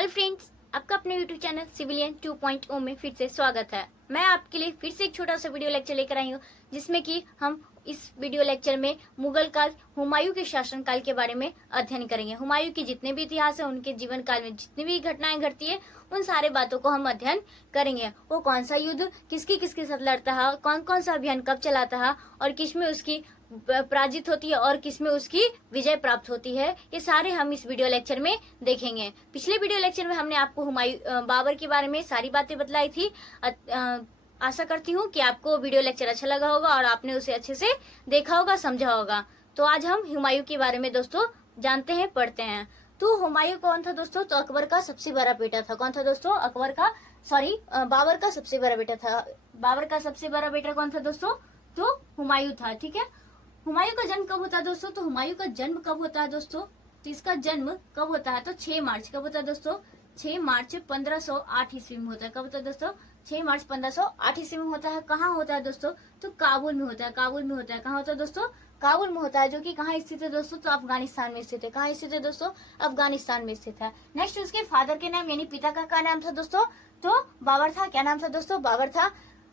Hello friends, आपका अपने YouTube channel civilian 2.0 में फिर से स्वागत है। मैं आपके लिए फिर से एक छोटा सा वीडियो लेक्चर लेकर आई हूँ, जिसमें कि हम इस वीडियो लेक्चर में मुगल काल हुमायूं के शासनकाल के बारे में अध्ययन करेंगे। हुमायूं के जितने भी इतिहास है, उनके जीवन काल में जितनी भी घटनाएं घटती है, उन सारे बातों को हम अध्ययन करेंगे। वो कौन सा युद्ध किसके साथ लड़ता है, कौन कौन सा अभियान कब चलाता है और किसमें उसकी पराजित होती है और किसमें उसकी विजय प्राप्त होती है, ये सारे हम इस वीडियो लेक्चर में देखेंगे। पिछले वीडियो लेक्चर में हमने आपको बाबर के बारे में सारी बातें बतलाई थी। आशा करती हूँ कि आपको वीडियो लेक्चर अच्छा लगा होगा और आपने उसे अच्छे से देखा होगा, समझा होगा। तो आज हम हुमायूं के बारे में दोस्तों जानते हैं, पढ़ते हैं। तो हुमायूं कौन था दोस्तों? तो अकबर का सबसे बड़ा बेटा था। कौन था दोस्तों? बाबर का सबसे बड़ा बेटा था। बाबर का सबसे बड़ा बेटा कौन था दोस्तों? तो हुमायूं था। ठीक है, हुमायूं का जन्म कब होता है दोस्तों? तो हुमायूं का जन्म कब होता है दोस्तों? तो इसका जन्म कब होता है? तो 6 मार्च। कब होता है दोस्तों? 6 मार्च 1508 ईस्वी में होता है। कब होता है दोस्तों? 6 मार्च 1508 ईस्वी में होता है। कहाँ होता है दोस्तों? तो काबुल में होता है। काबुल में होता है। कहाँ होता है दोस्तों? काबुल में होता है, जो कि कहाँ स्थित है दोस्तों? तो अफगानिस्तान में स्थित है। कहाँ स्थित है दोस्तों? अफगानिस्तान में स्थित है। नेक्स्ट, उसके फादर के नाम यानी पिता का क्या नाम था दोस्तों? तो बाबर था। क्या नाम था दोस्तों? बाबर था।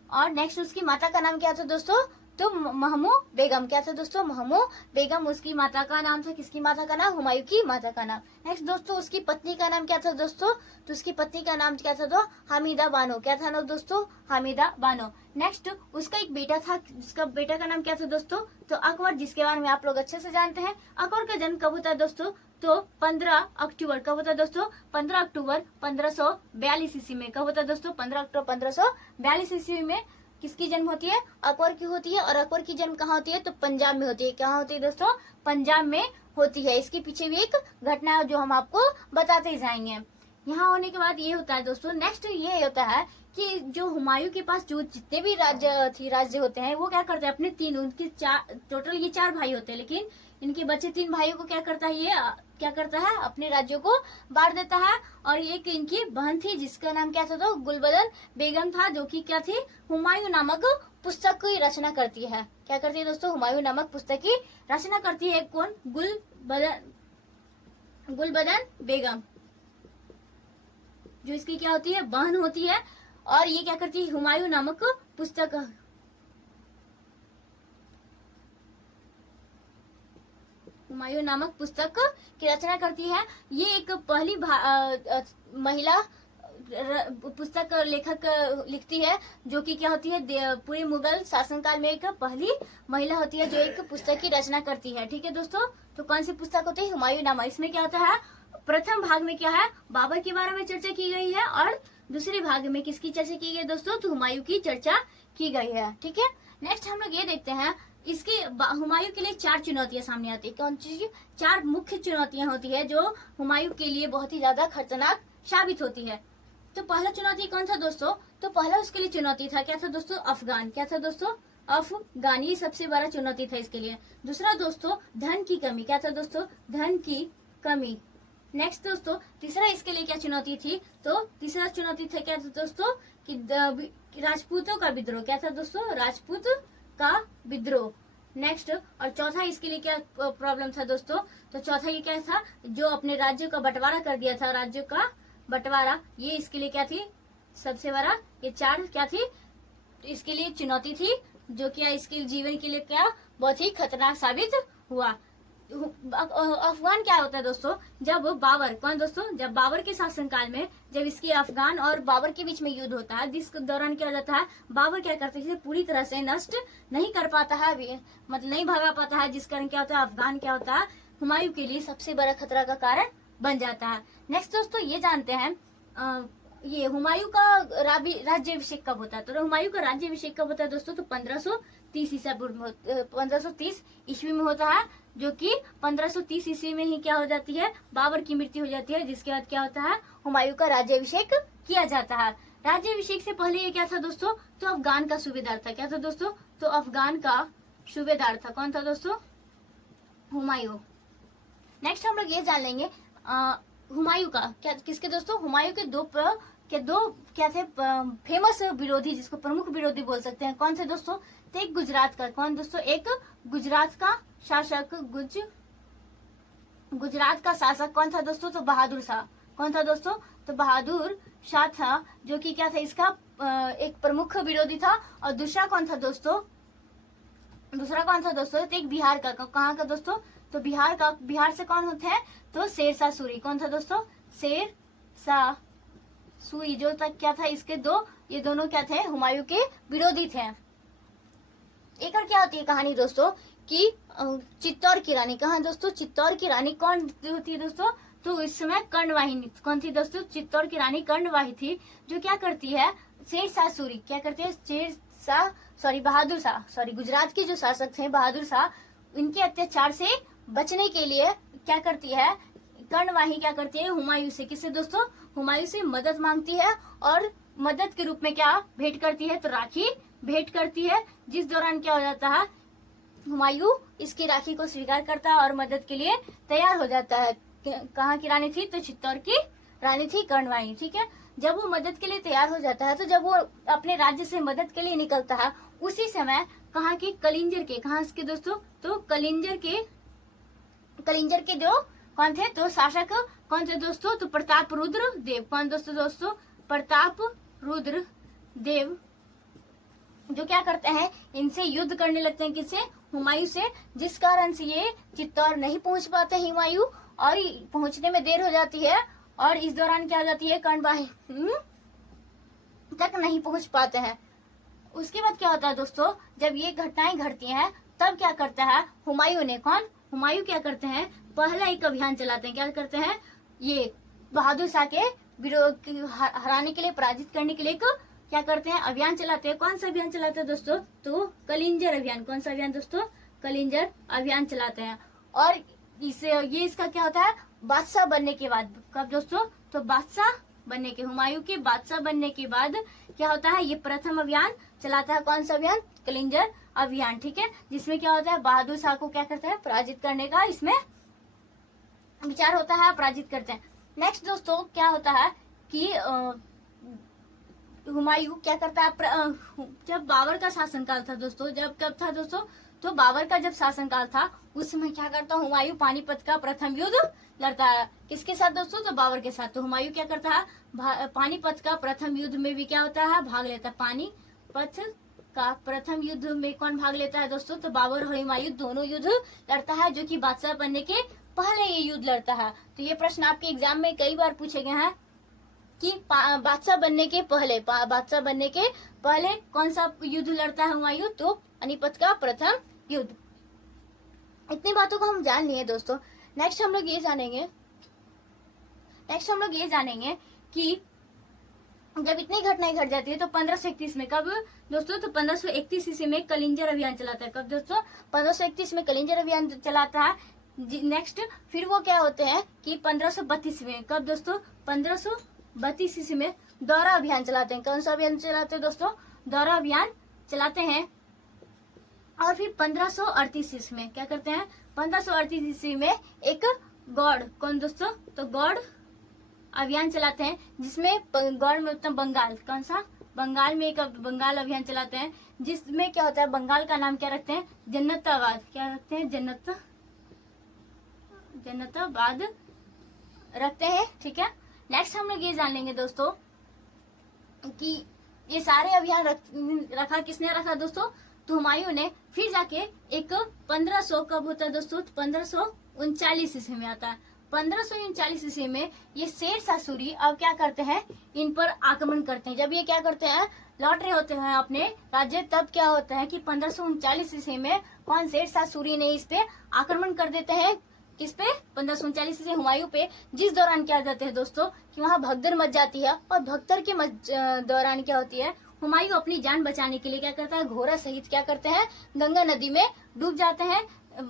और नेक्स्ट, उसकी माता का नाम क्या था दोस्तों? तो महमू बेगम। क्या था दोस्तों? महमू बेगम उसकी माता का नाम था। किसकी माता का नाम? हुमायूं की माता का नाम। नेक्स्ट दोस्तों, उसकी पत्नी का नाम क्या था दोस्तों? तो उसकी पत्नी का नाम क्या था? तो हामिदा बानो। क्या था ना दोस्तों? हामिदा बानो। नेक्स्ट, उसका एक बेटा था, जिसका बेटा का नाम क्या था दोस्तों? तो अकबर, जिसके बारे में आप लोग अच्छे से जानते हैं। अकबर का जन्म कब होता है दोस्तों? तो 15 अक्टूबर। कब होता है दोस्तों? 15 अक्टूबर 1542 ईस्वी में। कब होता है दोस्तों? 15 अक्टूबर 1542 ईस्वी में किसकी जन्म होती है? अकबर की होती है। और अकबर की जन्म कहाँ होती है? तो पंजाब में होती है। कहाँ होती है दोस्तों? पंजाब में होती है। इसके पीछे भी एक घटना है जो हम आपको बताते जाएंगे। यहाँ होने के बाद ये होता है दोस्तों, नेक्स्ट ये होता है कि जो हुमायूं के पास जो जितने भी राज्य होते हैं, वो क्या करते हैं? अपने उनके टोटल ये 4 भाई होते हैं, लेकिन इनके बच्चे 3 भाइयों को क्या करता है? ये क्या करता है? अपने राज्यों को बांट देता है। और एक इनकी बहन थी, जिसका नाम क्या था? तो गुलबदन बेगम था, जो कि क्या थी? हुमायूं नामक पुस्तक की रचना करती है। क्या करती है दोस्तों? हुमायूं नामक पुस्तक की रचना करती है। कौन? गुलबदन बेगम, जो इसकी क्या होती है? बहन होती है। और ये क्या करती है? हुमायूं नामक पुस्तक की रचना करती है। ये एक पहली महिला पुस्तक लेखक लिखती है, जो कि क्या होती है? पूरे मुगल शासनकाल में एक पहली महिला होती है जो एक पुस्तक की रचना करती है। ठीक है दोस्तों, तो कौन सी पुस्तक होती है? हुमायूंनामा। इसमें क्या होता है? प्रथम भाग में क्या है? बाबर के बारे में चर्चा की गई है, और दूसरे भाग में किसकी चर्चा की गई दोस्तों? तो हुमायूं की चर्चा की गई है। ठीक है, नेक्स्ट हम लोग ये देखते हैं, इसके हुमायूं के लिए 4 चुनौतियां सामने आती है। कौन सी 4 मुख्य चुनौतियां होती है जो हुमायूं के लिए बहुत ही ज्यादा खतरनाक साबित होती है? तो पहला चुनौती कौन था दोस्तों? तो पहला उसके लिए चुनौती था, क्या था दोस्तों? अफगान। क्या था दोस्तों? अफगान। ये सबसे बड़ा चुनौती था इसके लिए। दूसरा दोस्तों, धन की कमी। क्या था दोस्तों? धन की कमी। नेक्स्ट दोस्तों, तीसरा इसके लिए क्या चुनौती थी? तो तीसरा चुनौती था क्या था दोस्तों? कि राजपूतों का विद्रोह। क्या था दोस्तों? राजपूत का विद्रोह। नेक्स्ट, और चौथा इसके लिए क्या प्रॉब्लम था दोस्तों? तो चौथा ये क्या था? जो अपने राज्यों का बंटवारा कर दिया था, राज्यों का बंटवारा। ये इसके लिए क्या थी? सबसे बड़ा ये 4 क्या थी? इसके लिए चुनौती थी, जो क्या इसके जीवन के लिए क्या बहुत ही खतरनाक साबित हुआ। अफगान क्या होता है दोस्तों? जब बाबर, कौन दोस्तों? जब बाबर के शासनकाल में जब इसके अफगान और बाबर के बीच में युद्ध होता है, जिस दौरान क्या हो जाता है? बाबर क्या करते हैं? पूरी तरह से नष्ट नहीं कर पाता है, मतलब नहीं भगा पाता है, जिस कारण क्या होता है? अफगान क्या होता है? हुमायूं के लिए सबसे बड़ा खतरा का कारण बन जाता है। नेक्स्ट दोस्तों, ये जानते हैं ये हुमायूं का राज्याभिषेक कब होता है? तो हुमायूं का राज्याभिषेक कब होता है दोस्तों? तो 1530 ईस्वी में होता है, जो कि 1530 ईस्वी में ही क्या हो जाती है? बाबर की मृत्यु हो जाती है, जिसके बाद क्या होता है? हुमायूं का राज्याभिषेक किया जाता है। राज्याभिषेक से पहले ये क्या था दोस्तों? तो अफगान का सूबेदार था। क्या था दोस्तों? तो अफगान का सूबेदार था। कौन था दोस्तों? हुमायूं। नेक्स्ट हम लोग ये जान लेंगे हुमायूं का क्या, किसके दोस्तों? हुमायूं के दो क्या थे फेमस विरोधी, जिसको प्रमुख विरोधी बोल सकते हैं। कौन थे दोस्तों? तो एक गुजरात का, कौन दोस्तों? एक गुजरात का शासक, गुजरात का शासक कौन था दोस्तों? तो बहादुर शाह। कौन था दोस्तों? तो बहादुर शाह था, जो कि क्या था, इसका एक प्रमुख विरोधी था। और दूसरा कौन था दोस्तों? तो एक बिहार का, कहाँ का दोस्तों? तो बिहार का। बिहार से कौन होते हैं? तो शेरशाह सूरी। कौन था दोस्तों? शेरशाह सूरी। जो तक क्या था, इसके ये दोनों क्या थे? हुमायूं के विरोधी थे। एक और क्या होती है कहानी दोस्तों कि चित्तौड़ की रानी। कहाँ दोस्तों? चित्तौड़ की रानी कौन होती है दोस्तों? तो इस समय कर्णवाहिनी कौन थी दोस्तों? चित्तौड़ की रानी कर्णवाही थी, जो क्या करती है? शेरशाह सूरी क्या करते हैं? बहादुर शाह, गुजरात के जो शासक थे बहादुर शाह, इनके अत्याचार से बचने के लिए क्या करती है? कर्णवाही क्या करती है? हुमायूं से। किससे दोस्तों? हुमायूं से मदद मांगती है, और मदद के रूप में क्या भेंट करती है? तो राखी भेंट करती है। जिस दौरान क्या हो जाता है? हुमायूं इसकी राखी को स्वीकार करता है और मदद के लिए तैयार हो जाता है। कहाँ की रानी थी? तो चित्तौड़ की रानी थी कर्णवाही। ठीक है, जब वो मदद के लिए तैयार हो जाता है, तो जब वो अपने राज्य से मदद के लिए निकलता है, उसी समय कहाँ की? कलिंजर के। कहाँ के दोस्तों? तो कलिंजर के जो कौन थे? तो शासक कौन थे दोस्तों? तो प्रताप रुद्र देव। कौन दोस्तों? प्रताप रुद्र देव, जो क्या करते हैं? इनसे युद्ध करने लगते हैं। किससे? हुमायूं से। जिस कारण से ये चित्तौड़ नहीं पहुंच पाते हैं हुमायूं, और पहुंचने में देर हो जाती है, और इस दौरान क्या हो जाती है? कर्णवाही तक नहीं पहुंच पाते हैं। उसके बाद क्या होता है दोस्तों? जब ये घटनाएं घटती हैं, तब क्या करता है हुमायूं ने? हुमायूं क्या करते हैं? पहला एक अभियान चलाते हैं। क्या करते हैं? ये बहादुर शाह के विरोध हराने के लिए, पराजित करने के लिए क्या करते हैं? अभियान चलाते हैं। कौन सा अभियान चलाते हैं दोस्तों? तो कलिंजर अभियान। कौन सा अभियान दोस्तों? कलिंजर अभियान चलाते हैं। और ये इसका क्या होता है? बादशाह बनने के बाद। कब दोस्तों? तो बादशाह बनने के, हुमायूं के बादशाह बनने के बाद क्या होता है? ये प्रथम अभियान चलाता है। कौन सा अभियान? कलिंजर अभियान। ठीक है, जिसमें क्या होता है? बहादुर शाह को क्या करता है? पराजित करने का इसमें विचार होता है, पराजित करते हैं। नेक्स्ट दोस्तों क्या होता है कि हुमायूं क्या करता है? जब बाबर का शासनकाल था दोस्तों, जब कब था दोस्तों? तो बाबर का जब शासनकाल था, उस समय क्या करता है हुमायूं? पानीपत का प्रथम युद्ध लड़ता है। किसके साथ दोस्तों? तो बाबर के साथ। तो हुमायूं क्या करता है? पानीपत का प्रथम युद्ध में भी क्या होता है? भाग लेता है। पानीपत का प्रथम युद्ध में कौन भाग लेता है दोस्तों? तो बाबर और हुमायूं दोनों युद्ध लड़ता है, जो कि बादशाह बनने के पहले ये युद्ध लड़ता है। तो ये प्रश्न आपके एग्जाम में कई बार पूछे गए हैं कि बादशाह बनने के पहले कौन सा युद्ध लड़ता है हुमायूं? तो पानीपत का प्रथम युद्ध। इतनी बातों को हम जान लिए दोस्तों। नेक्स्ट हम लोग ये जानेंगे कि जब इतनी घटनाएं घट जाती है, तो 1531 में कब दोस्तों? तो 1531 ईस्वी में कलिंजर अभियान चलाता है। कब दोस्तों? 1531 में कलिंजर अभियान चलाता है। नेक्स्ट फिर वो क्या होते हैं कि 1532 में, कब दोस्तों? 1532 ईस्वी में दौरा अभियान चलाते हैं। कौन सा अभियान चलाते हैं दोस्तों? दौरा अभियान चलाते हैं। और फिर 1538 ईस्वी में क्या करते हैं? 1538 ईस्वी में एक गौड़, कौन दोस्तों? तो गौड़ अभियान चलाते हैं, जिसमें गौड़ में मतलब बंगाल, कौन सा? बंगाल में एक बंगाल अभियान चलाते हैं, जिसमें क्या होता है? बंगाल का नाम क्या रखते हैं? जन्नताबाद। क्या रखते हैं? जन्नताबाद रखते हैं। ठीक है, नेक्स्ट हम लोग ये जान लेंगे दोस्तों कि ये सारे अभियान रखा किसने रखा दोस्तों? तो हुमायूं ने। फिर जाके एक 1500 कब होता है दोस्तों? 1539 ईस्वी में आता है। 1539 ईस्वी में ये शेरशाह सूरी अब क्या करते हैं? इन पर आक्रमण करते हैं। जब ये क्या करते हैं? लौट रहे होते हैं अपने राज्य, तब क्या होता है कि 1539 ईस्वी में कौन? शेरशाह सूरी ने इस पे आक्रमण कर देते हैं। किस पे? 1539 से हुमायूं पे। जिस दौरान क्या जाते हैं दोस्तों कि वहाँ भगदड़ मच जाती है, और भगदड़ के दौरान क्या होती है? हुमायूं अपनी जान बचाने के लिए क्या करता है? घोड़ा सहित क्या करते हैं? गंगा नदी में डूब जाते हैं,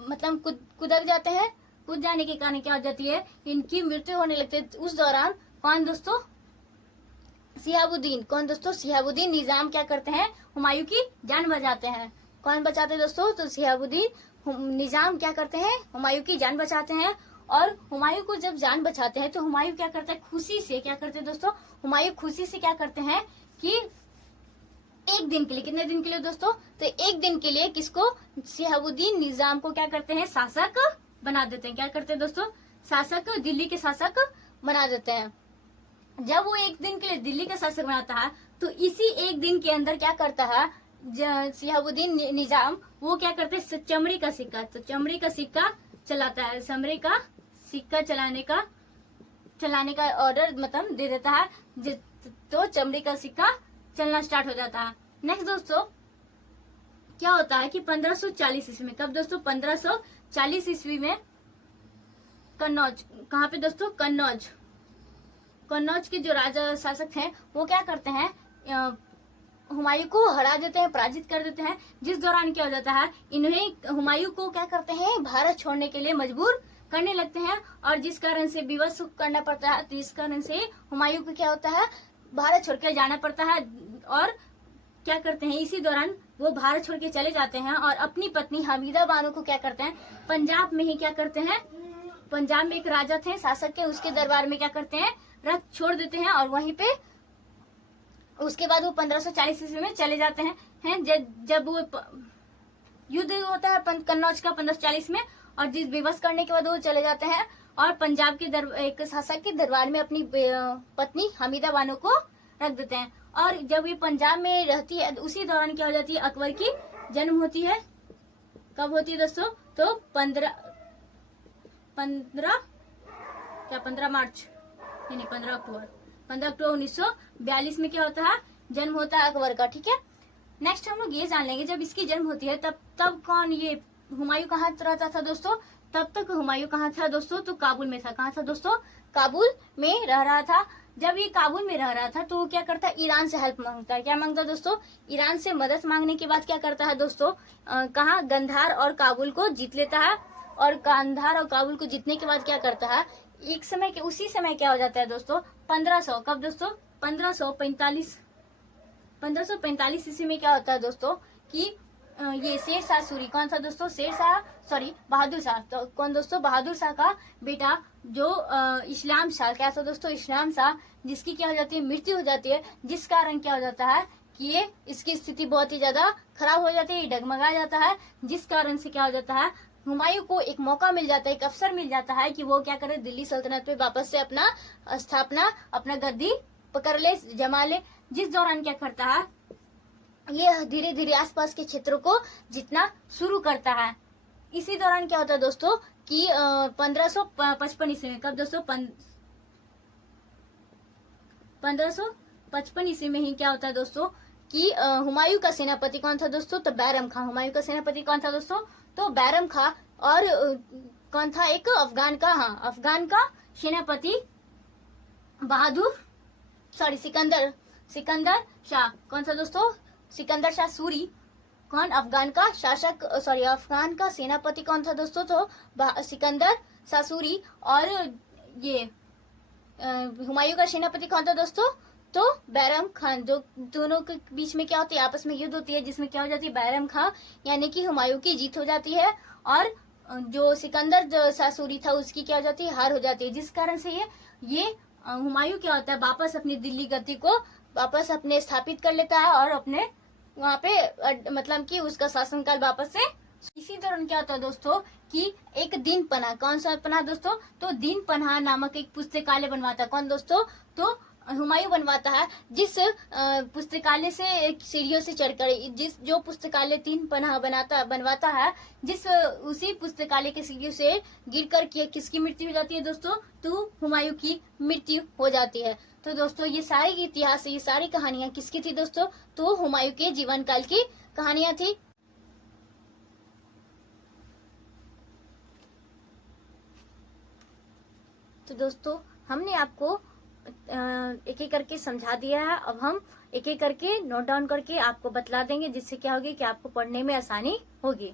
मतलब कुदक जाते हैं। कूद जाने के कारण क्या हो जाती है? इनकी मृत्यु होने लगती है। उस दौरान कौन दोस्तों? सिहाबुद्दीन। कौन दोस्तों? सिहाबुद्दीन निजाम क्या करते हैं? हुमायूं की जान बचाते हैं। कौन बचाते हैं दोस्तों? तो सिहाबुद्दीन निजाम क्या करते हैं? हुमायूं की जान बचाते हैं। और हुमायूं को जब जान बचाते हैं, तो हुमायूं क्या करता है? खुशी से क्या करते हैं दोस्तों? हुमायूं खुशी से क्या करते हैं कि एक दिन के लिए, कितने दिन के लिए दोस्तों? तो एक दिन के लिए किसको? सिहाबुद्दीन निजाम को क्या करते हैं? शासक बना देते हैं। क्या करते हैं दोस्तों? शासक, दिल्ली के शासक बना देते हैं। जब वो एक दिन के लिए दिल्ली का शासक बनाता है तो इसी एक दिन के अंदर क्या करता है शिहाबुद्दीन निजाम, वो क्या करते हैं चमड़े का सिक्का, तो चमड़े का सिक्का चलाता है, चमड़े का सिक्का चलाने का ऑर्डर मतलब दे देता है, तो चमड़े का सिक्का चलना स्टार्ट हो जाता है। नेक्स्ट दोस्तों क्या होता है कि 1540 ईस्वी में, कब दोस्तों 1540 ईस्वी में कन्नौज, कहाँ पे दोस्तों कन्नौज के जो राजा शासक हैं वो क्या करते हैं हुमायूं को हरा देते हैं, पराजित कर देते हैं, जिस दौरान क्या हो जाता है इन्हें हुमायूं को क्या करते हैं भारत छोड़ने के लिए मजबूर करने लगते हैं, और जिस कारण से विवश करना पड़ता है, तो इस कारण से हुमायूं को क्या होता है भारत छोड़कर जाना पड़ता है। और क्या करते हैं इसी दौरान वो भारत छोड़ के चले जाते हैं और अपनी पत्नी हमीदा बानो को क्या करते हैं पंजाब में ही क्या करते हैं, पंजाब में एक राजा थे शासक के, उसके दरबार में क्या करते हैं रख छोड़ देते हैं, और वहीं पे उसके बाद वो 1540 ईस्वी में चले जाते हैं। जब वो युद्ध होता है कन्नौज का 1540 में, और जिस विवश करने के बाद वो चले जाते हैं और पंजाब के एक शासक के दरबार में अपनी पत्नी हमीदा बानो को रख देते हैं। और जब ये पंजाब में रहती है उसी दौरान क्या हो जाती है अकबर की जन्म होती है। कब होती है दोस्तों, तो 15 मार्च नहीं 15 अक्टूबर 1942 में क्या होता है जन्म होता है अकबर का। ठीक है, नेक्स्ट हम लोग ये जान लेंगे जब इसकी जन्म होती है तब कौन ये हुमायूं कहाँ रहता था दोस्तों, तब तक हुमायूं कहाँ था दोस्तों, तो काबुल में था। कहाँ था दोस्तों, काबुल में रह रहा था। जब ये काबुल में रह रहा था तो वो क्या करता है ईरान से हेल्प मांगता है। क्या मांगता है दोस्तों, ईरान से मदद मांगने के बाद क्या करता है दोस्तों कहाँ गंधार और काबुल को जीत लेता है, और गंधार और काबुल को जीतने के बाद क्या करता है एक समय के उसी समय क्या हो जाता है दोस्तों 1500, कब दोस्तों 1545 ईस्वी में क्या होता है दोस्तों कि ये शेर शाह सूरी, कौन था दोस्तों बहादुर शाह, तो कौन दोस्तों बहादुर शाह का बेटा जो इस्लाम शाह, क्या था दोस्तों इस्लाम शाह, जिसकी क्या हो जाती है मृत्यु हो जाती है, जिस कारण क्या हो जाता है कि ये इसकी स्थिति बहुत ही ज्यादा खराब हो जाती है, डगमगा जाता है, जिस कारण से क्या हो जाता है हुमायूं को एक मौका मिल जाता है, एक अवसर मिल जाता है कि वो क्या करे दिल्ली सल्तनत पे वापस से अपना स्थापना अपना गद्दी पकड़ ले, जमा ले। जिस दौरान क्या करता है ये धीरे धीरे आसपास के क्षेत्रों को जीतना शुरू करता है। इसी दौरान क्या होता है दोस्तों कि 1555 ईस्वी में, कब दोस्तों 1555 ईस्वी में ही क्या होता है दोस्तों कि हुमायूं का सेनापति कौन था दोस्तों, तो बैरम खां। हुमायूं का सेनापति कौन था दोस्तों, तो बैरम खां। और कौन था एक अफगान का सेनापति सिकंदर शाह, कौन था दोस्तों सिकंदर शाह सूरी। कौन अफगान का शासक अफगान का सेनापति कौन था दोस्तों, तो सिकंदर शाह सूरी। और ये हुमायूं का सेनापति कौन था दोस्तों, तो बैरम खान। जो दोनों के बीच में क्या होती है आपस में युद्ध होती है, जिसमें क्या हो जाती है बैरम खान यानी कि हुमायूं की जीत हो जाती है, और जो सिकंदर शाह सूरी था उसकी क्या हो जाती है हार हो जाती है, जिस कारण से ये हुमायूं क्या होता है वापस अपनी दिल्ली गद्दी को वापस अपने स्थापित कर लेता है, और अपने वहाँ पे मतलब कि उसका शासनकाल वापस से। इसी दौरान क्या होता है दोस्तों कि एक दिन पन्हा, कौन सा पन्हा दोस्तों, तो दिन पन्हा नामक एक पुस्तकालय बनवाता है। कौन दोस्तों, तो हुमायूं बनवाता है, जिस पुस्तकालय से एक सीढ़ियों से चढ़कर जो पुस्तकालय तीन पन्हा बनवाता है, उसी पुस्तकालय के सीढ़ियों से गिरकर किसकी मृत्यु हो जाती है दोस्तों, तो हुमायूं की मृत्यु हो जाती है। तो दोस्तों ये सारी इतिहास ये सारी कहानियां किसकी थी दोस्तों, तो हुमायूं के जीवन काल की कहानियां थी। तो दोस्तों हमने आपको एक एक करके समझा दिया है, अब हम एक एक करके नोट डाउन करके आपको बतला देंगे, जिससे क्या होगी कि आपको पढ़ने में आसानी होगी।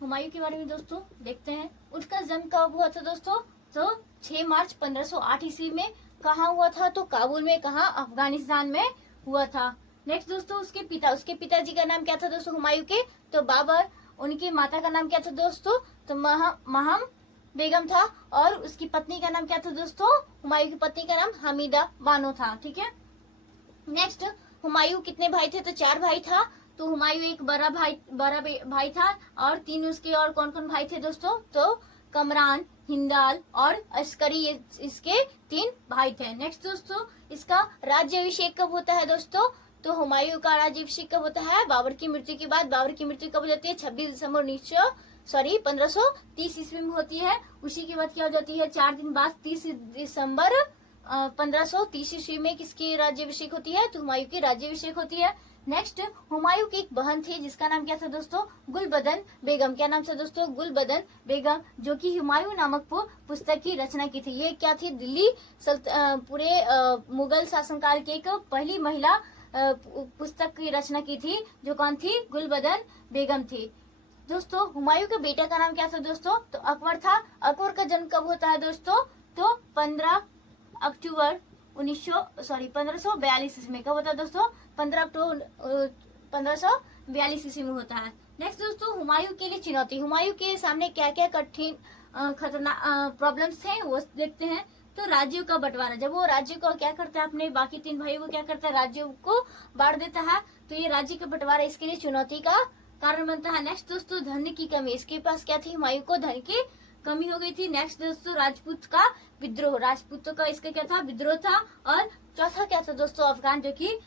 हुमायूं के बारे में दोस्तों देखते हैं, उसका जन्म कब हुआ था दोस्तों, तो 6 मार्च 1508 ईस्वी में। कहाँ हुआ था, तो काबुल में। कहाँ, अफगानिस्तान में हुआ था। नेक्स्ट दोस्तों उसके पिताजी का नाम क्या था दोस्तों हुमायूं के, तो बाबर। उनकी माता का नाम क्या था दोस्तों, तो महम बेगम था। और उसकी पत्नी का नाम क्या था दोस्तों, हुमायूं की पत्नी का नाम हमीदा बानो था। ठीक है, नेक्स्ट हुमायूं कितने भाई थे, तो 4 भाई था। तो हुमायूं एक बड़ा भाई था, और 3 उसके और कौन कौन भाई थे दोस्तों, तो कमरान, हिंदाल और अस्करी, ये इसके 3 भाई थे। नेक्स्ट दोस्तों, इसका राज्याभिषेक कब होता है दोस्तों? तो हुमायूं का राज्याभिषेक कब होता है? बाबर की मृत्यु के बाद। बाबर की मृत्यु कब हो जाती है? 26 दिसंबर 1530 ईस्वी में होती है। उसी के बाद क्या हो जाती है? 4 दिन बाद 30 दिसंबर 1530 ईस्वी में किसकी राज्याभिषेक होती है? तो हुमायूं की राज्याभिषेक होती है। नेक्स्ट, हुमायूं की एक बहन थी जिसका नाम क्या था दोस्तों? गुलबदन बेगम। क्या नाम था दोस्तों? गुलबदन बेगम, जो कि हुमायूं नामक पुस्तक की रचना की थी। ये क्या थी? दिल्ली पूरे मुगल शासनकाल की एक पहली महिला पुस्तक की रचना की थी, जो कौन थी? गुलबदन बेगम थी। दोस्तों, हुमायूं के बेटे का नाम क्या था दोस्तों? तो अकबर था। अकबर का जन्म कब होता है दोस्तों? तो 15 अक्टूबर 1542 ईस्वी में। कब होता है दोस्तों? 15 अक्टूबर 1542 ईस्वी में होता है। नेक्स्ट दोस्तों, हुमायूं के लिए चुनौती। हुमायूं के सामने क्या क्या कठिन खतरनाक प्रॉब्लम्स थे वो देखते हैं। तो राज्यों का बंटवारा, जब वो राज्य को क्या करता है, अपने बाकी 3 भाइयों को क्या करता है? राज्यों को बांट देता है। तो ये राज्य का बंटवारा इसके लिए चुनौती का कारण बनता है। नेक्स्ट दोस्तों, धन की कमी। इसके पास क्या थी? हुमायूं को धन की कमी हो गई थी। नेक्स्ट दोस्तों, राजपूत का विद्रोह। राजपूतों का इसका क्या था? विद्रोह था। और चौथा क्या था दोस्तों? अफगान, जो कि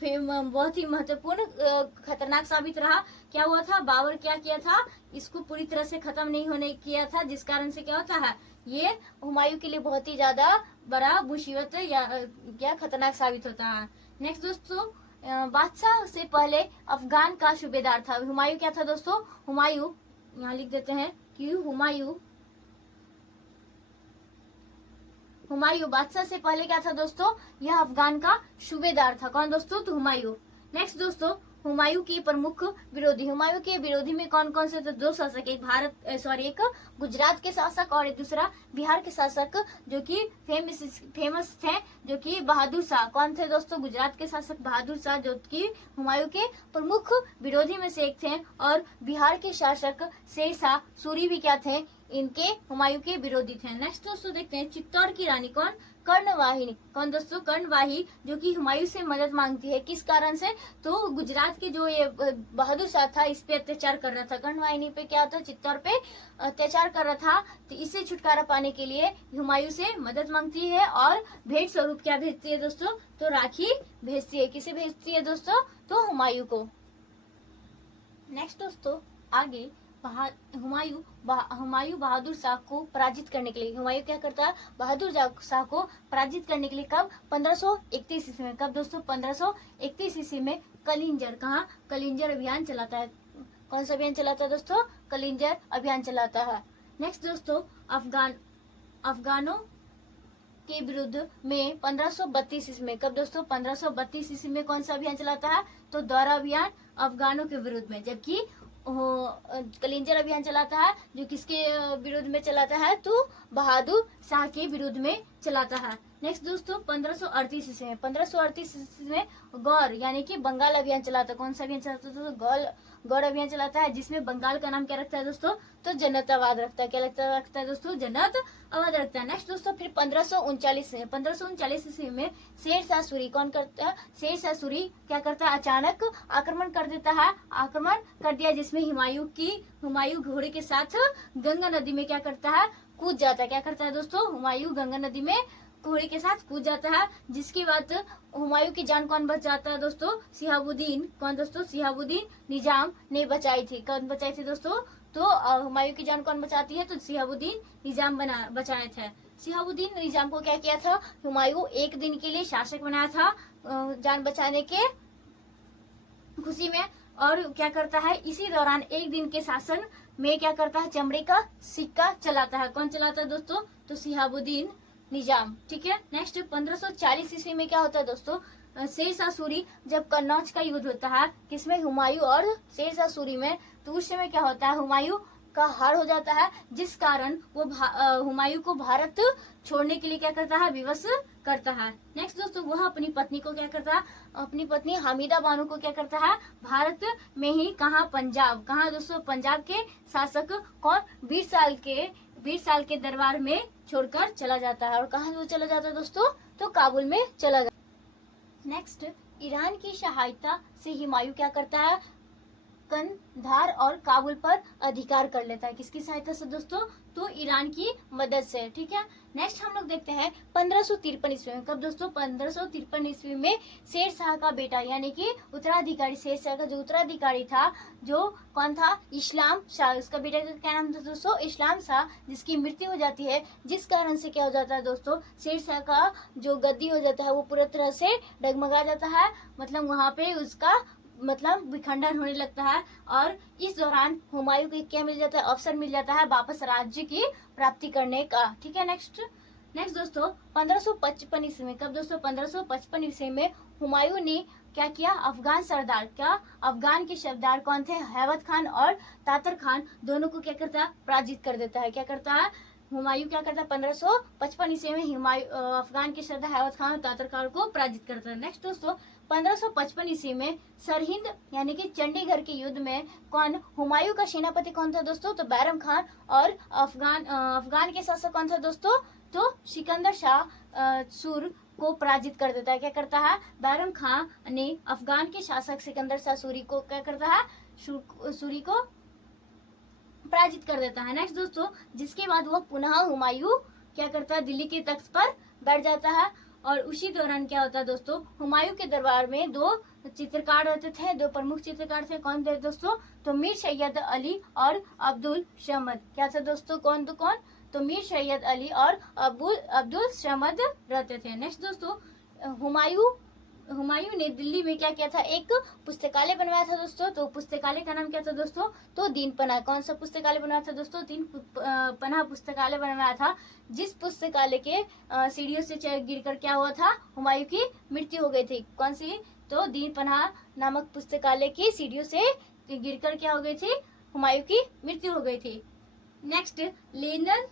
बहुत ही महत्वपूर्ण खतरनाक साबित रहा। क्या हुआ था? बाबर क्या किया था? इसको पूरी तरह से खत्म नहीं होने किया था, जिस कारण से क्या होता है? ये हुमायूं के लिए बहुत ही ज्यादा बड़ा मुसीबत या खतरनाक साबित होता है। नेक्स्ट दोस्तों, बादशाह से पहले अफगान का सूबेदार था। हुमायूं क्या था दोस्तों? हुमायूं, यहाँ लिख देते हैं कि हुमायूं बादशाह से पहले क्या था दोस्तों? यह अफगान का सूबेदार था। कौन दोस्तों? तो हुमायूं। नेक्स्ट दोस्तों, हुमायूं के प्रमुख विरोधी। हुमायूं के विरोधी में कौन कौन से? तो 2 शासक, एक गुजरात के शासक और एक दूसरा बिहार के शासक, जो कि फेमस थे, जो कि बहादुर शाह। कौन थे दोस्तों? गुजरात के शासक बहादुर शाह, जो कि हुमायूं के प्रमुख विरोधी में से एक थे। और बिहार के शासक शेरशाह सूरी भी क्या थे? इनके हुमायूं के विरोधी थे। नेक्स्ट दोस्तों देखते हैं, चित्तौड़ की रानी कौन? कर्णवाहिनी। कौन दोस्तों? कर्णवाही, जो कि हुमायूं से मदद मांगती है। किस कारण से? तो गुजरात के जो ये बहादुर शाह था, इस पे अत्याचार कर रहा था। कर्णवाहिनी पे क्या होता? चित्तौड़ पे अत्याचार कर रहा था। तो इससे छुटकारा पाने के लिए हुमायूं से मदद मांगती है और भेंट स्वरूप क्या भेजती है दोस्तों? तो राखी भेजती है। किसे भेजती है दोस्तों? तो हुमायूं को। नेक्स्ट दोस्तों, आगे हुमायूं बहादुर शाह को पराजित करने के लिए, हुमायूं क्या करता है? बहादुर शाह को पराजित करने के लिए कब? 1531 ईस्वी में। कब दोस्तों? 1531 ईस्वी में कलिंजर, कहाँ? कलिंजर अभियान चलाता है। कौन सा अभियान चलाता है दोस्तों? कलिंजर अभियान चलाता है। नेक्स्ट दोस्तों, अफगानों के विरुद्ध में 1532 ईस्वी में। कब दोस्तों? 1532 ईस्वी में कौन सा अभियान चलाता है? तो दौरा अभियान अफगानों के विरुद्ध में। जबकि कलिंजर अभियान चलाता है, जो किसके विरुद्ध में चलाता है? तो बहादुर शाह के विरुद्ध में चलाता है। नेक्स्ट दोस्तों, 1538 ईस्वी में। 1538 ईस्वी में गौर यानी कि बंगाल अभियान चलाता है। कौन सा अभियान चलाता है? तो गौर अभियान चलाता है, जिसमें बंगाल का नाम क्या रखता है दोस्तों? तो जनतावाद रखता है। क्या रखता है दोस्तों? जनतावाद रखता है। नेक्स्ट दोस्तों, फिर 1539 ईस्वी में शेरशाह सूरी कौन करता है? शेरशाह सूरी क्या करता है? अचानक आक्रमण कर देता है। आक्रमण कर दिया, जिसमें हुमायूं घोड़े के साथ गंगा नदी में क्या करता है? कूद जाता है। क्या करता है दोस्तों? हुमायूं गंगा नदी में घोड़े के साथ कूद जाता है, जिसके बाद हुमायूं की जान कौन बचाता है दोस्तों? शिहाबुद्दीन। कौन दोस्तों? शिहाबुद्दीन निजाम ने बचाई थी। कौन बचाई थी दोस्तों? तो हुमायूं की जान कौन बचाती है? तो शिहाबुद्दीन निजाम बचाए थे। शिहाबुद्दीन निजाम को क्या किया था? हुमायूं 1 दिन के लिए शासक बनाया था जान बचाने के खुशी में। और क्या करता है? इसी दौरान 1 दिन के शासन में क्या करता है? चमड़े का सिक्का चलाता है। कौन चलाता है दोस्तों? तो शिहाबुद्दीन निजाम। ठीक है। नेक्स्ट, 1540 ईस्वी में क्या होता है दोस्तों? शेरशाह सूरी, जब कन्नौज का युद्ध होता है, किसमें? हुमायूं और शेरशाह सूरी में। तो उस समय क्या होता है? हुमायूं का हार हो जाता है, जिस कारण वो हुमायूं को भारत छोड़ने के लिए क्या करता है? विवश करता है। नेक्स्ट दोस्तों, वह अपनी पत्नी को क्या करता है? अपनी पत्नी हमीदा बानो को क्या करता है? भारत में ही, कहाँ? पंजाब। कहाँ दोस्तों? पंजाब के शासक कौन? 20 साल के दरबार में छोड़कर चला जाता है। और कहाँ वो चला जाता है दोस्तों? तो काबुल में चला जाता है। नेक्स्ट, ईरान की सहायता से हुमायूं क्या करता है? कंधार और काबुल पर अधिकार कर लेता है। किसकी सहायता से दोस्तों? तो ईरान की मदद से। ठीक है, नेक्स्ट हम लोग देखते हैं 1553 ईस्वी में। कब दोस्तों? 1553 ईस्वी में शेर शाह का बेटा यानी कि उत्तराधिकारी, शेर शाह का जो उत्तराधिकारी था, जो कौन था? इस्लाम शाह। उसका बेटा का क्या नाम था दोस्तों? इस्लाम शाह, जिसकी मृत्यु हो जाती है, जिस कारण से क्या हो जाता है दोस्तों? शेर शाह का जो गद्दी हो जाता है वो पूरी तरह से डगमगा जाता है, मतलब वहां पे उसका मतलब विखंडन होने लगता है। और इस दौरान हुमायूं को क्या मिल जाता है? अवसर मिल जाता है वापस राज्य की प्राप्ति करने का। ठीक है, नेक्स्ट दोस्तों 1555 ईस्वी में। कब दोस्तों? 1555 ईस्वी में हुमायूं ने क्या किया? अफगान सरदार, क्या अफगान के सरदार कौन थे? हैबत खान और तातर खान, दोनों को क्या करता है? पराजित कर देता है। क्या करता है हुमायूं? क्या करता है? 1555 ईस्वी में हुमायूं अफगान के सरदार हैबत खान और तातर खान को पराजित करता है। नेक्स्ट दोस्तों 1555 ईस्वी में सरहिंद यानी कि चंडीगढ़ के युद्ध में कौन? हुमायूं का सेनापति कौन था दोस्तों? तो बैरम खान। और अफगान के शासक कौन था दोस्तों? तो सिकंदर शाह सूर को पराजित कर देता है। क्या करता है? बैरम खान ने अफगान के शासक सिकंदर शाह सूरी को क्या करता है? सूरी को पराजित कर देता है। नेक्स्ट दोस्तों, जिसके बाद वह पुनः हुमायूं क्या करता है? दिल्ली के तख्त पर बैठ जाता है। और उसी दौरान क्या होता है दोस्तों? हुमायूं के दरबार में दो चित्रकार रहते थे, दो प्रमुख चित्रकार थे। कौन थे दोस्तों? तो मीर सैयद अली और अब्दुल समद। क्या था दोस्तों? कौन? तो मीर सैयद अली और अब्दुल समद रहते थे। नेक्स्ट दोस्तों हुमायूं ने दिल्ली में क्या किया था? एक पुस्तकालय बनवाया था दोस्तों। तो पुस्तकालय का नाम क्या था दोस्तों? तो दीन पनाह। कौन सा पुस्तकालय बनवाया था दोस्तों? दीन पनाह पुस्तकालय बनवाया था, जिस पुस्तकालय के सीढ़ियों से गिरकर क्या हुआ था? हुमायूं की मृत्यु हो गई थी। कौन सी? तो दीन पनाह नामक पुस्तकालय की सीढ़ियों से गिरकर क्या हो गई थी? हुमायूं की मृत्यु हो गई थी। नेक्स्ट लेनल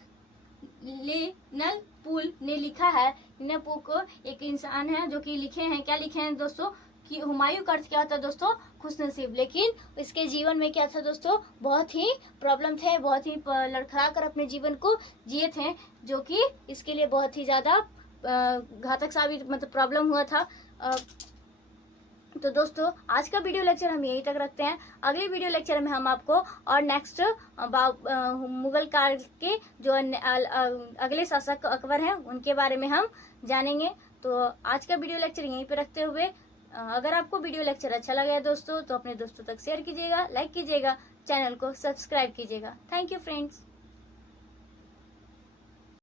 पुल ने लिखा है। लेनल पुल को एक इंसान है जो कि लिखे हैं। क्या लिखे हैं दोस्तों? कि हुमायूं का अर्थ क्या होता है दोस्तों? खुशनसीब। लेकिन इसके जीवन में क्या था दोस्तों? बहुत ही प्रॉब्लम थे, बहुत ही लड़खड़ा कर अपने जीवन को जिए थे, जो कि इसके लिए बहुत ही ज्यादा घातक साबित मतलब प्रॉब्लम हुआ था। तो दोस्तों आज का वीडियो लेक्चर हम यहीं तक रखते हैं। अगले वीडियो लेक्चर में हम आपको और नेक्स्ट मुगल काल के जो अगले शासक अकबर हैं उनके बारे में हम जानेंगे। तो आज का वीडियो लेक्चर यहीं पे रखते हुए अगर आपको वीडियो लेक्चर अच्छा लगा है दोस्तों तो अपने दोस्तों तक शेयर कीजिएगा, लाइक कीजिएगा, चैनल को सब्सक्राइब कीजिएगा। Thank you friends.